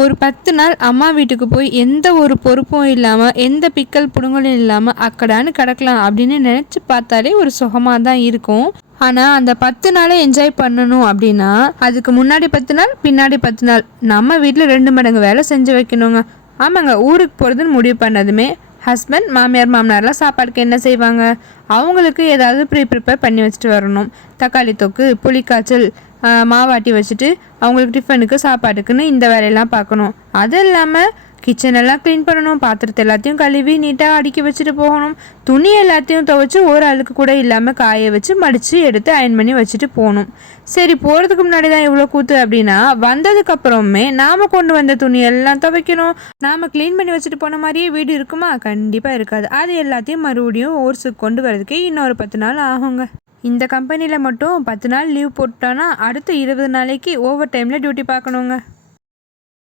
ஒரு 10 நாள் அம்மா வீட்டுக்கு போய் எந்த ஒரு பொறுப்பும் இல்லாமல் எந்த பிக்கல் புடுங்கலும் இல்லாமல் அக்கடான்னு கிடக்கலாம் அப்படின்னு நினச்சி பார்த்தாலே ஒரு சுகமாக தான் இருக்கும். ஆனால் அந்த 10 நாளை என்ஜாய் பண்ணணும் அப்படின்னா அதுக்கு முன்னாடி 10 நாள் பின்னாடி 10 நாள் நம்ம வீட்டில் 2 மடங்கு வேலை செஞ்சு வைக்கணுங்க. ஆமாங்க, ஊருக்கு போகிறதுன்னு முடிவு பண்ணதுமே ஹஸ்பண்ட் மாமியார் மாமனார்லாம் சாப்பாடுக்கு என்ன செய்வாங்க, அவங்களுக்கு ஏதாவது ப்ரிப்பேர் பண்ணி வச்சுட்டு வரணும். தக்காளி தொக்கு, புளிக்காய்ச்சல், மாவாட்டி வச்சுட்டு அவங்களுக்கு டிஃபனுக்கு சாப்பாட்டுக்குன்னு இந்த வேலையெல்லாம் பார்க்கணும். அது இல்லாமல் கிச்சனெல்லாம் க்ளீன் பண்ணணும், பாத்திரத்தை எல்லாத்தையும் கழுவி நீட்டாக அடுக்கி வச்சுட்டு போகணும், துணி எல்லாத்தையும் துவைச்சி ஒரு அழுக்கு கூட இல்லாமல் காய வச்சு மடித்து எடுத்து அயன் பண்ணி வச்சுட்டு போகணும். சரி, போகிறதுக்கு முன்னாடி தான் இவ்வளோ கூத்து அப்படின்னா வந்ததுக்கப்புறமே நாம் கொண்டு வந்த துணி எல்லாம் துவைக்கணும். நாம் க்ளீன் பண்ணி வச்சுட்டு போன மாதிரியே வீடு இருக்குமா? கண்டிப்பாக இருக்காது. அது எல்லாத்தையும் மறுபடியும் ஓர்ஸுக்கு கொண்டு வரதுக்கே இன்னொரு 10 நாள் ஆகுங்க. இந்த கம்பெனியில் மட்டும் 10 நாள் லீவ் போட்டோன்னா அடுத்த 20 நாளைக்கு ஓவர் டைமில் டியூட்டி பார்க்கணுங்க.